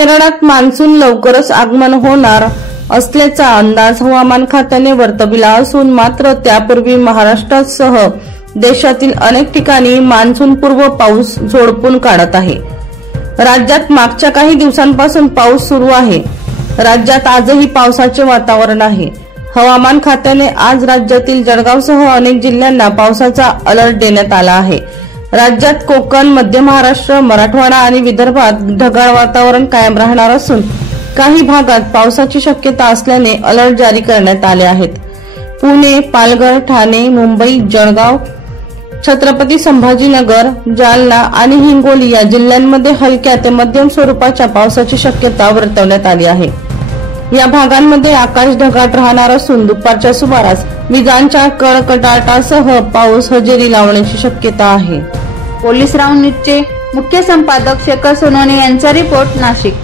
केरळात मान्सून लवकरच आगमन होणार असल्याचा अंदाज हवामान खात्याने वर्तविला असून मात्र त्यापूर्वी महाराष्ट्रासह देशातील अनेक ठिकाणी मान्सूनपूर्व पाऊस झोडपून काढत आहे। राज्यात मागच्या काही दिवसांपासून पाऊस सुरू आहे। राज्यात आजही पावसाचे वातावरण आहे। हवामान खात्याने आज राज्यातील जळगावसह अनेक जिल्ह्यांना पावसाचा अलर्ट देण्यात आला आहे। राज्यात कोकण, मध्य महाराष्ट्र, मराठवाडा आणि विदर्भात ढगाळ वातावरण कायम राहणार असून काही भागात पावसाची शक्यता असल्याने अलर्ट जारी करण्यात आले आहेत। पुणे, पालघर, ठाणे, मुंबई, जळगाव, छत्रपती संभाजीनगर, जालना आणि हिंगोली या जिल्ह्यांमध्ये हलक्या ते मध्यम स्वरूपाच्या पावसाची शक्यता वर्तवण्यात आली आहे। या भागांमध्ये आकाश ढगाळ राहणार असून दुपारच्या सुमारास विजांच्या कडकडाटासह पाऊस हजेरी लावण्याची शक्यता आहे। पोलीस राऊंड न्यूजचे मुख्य संपादक शेखर सोनवणे यांचा रिपोर्ट, नाशिक।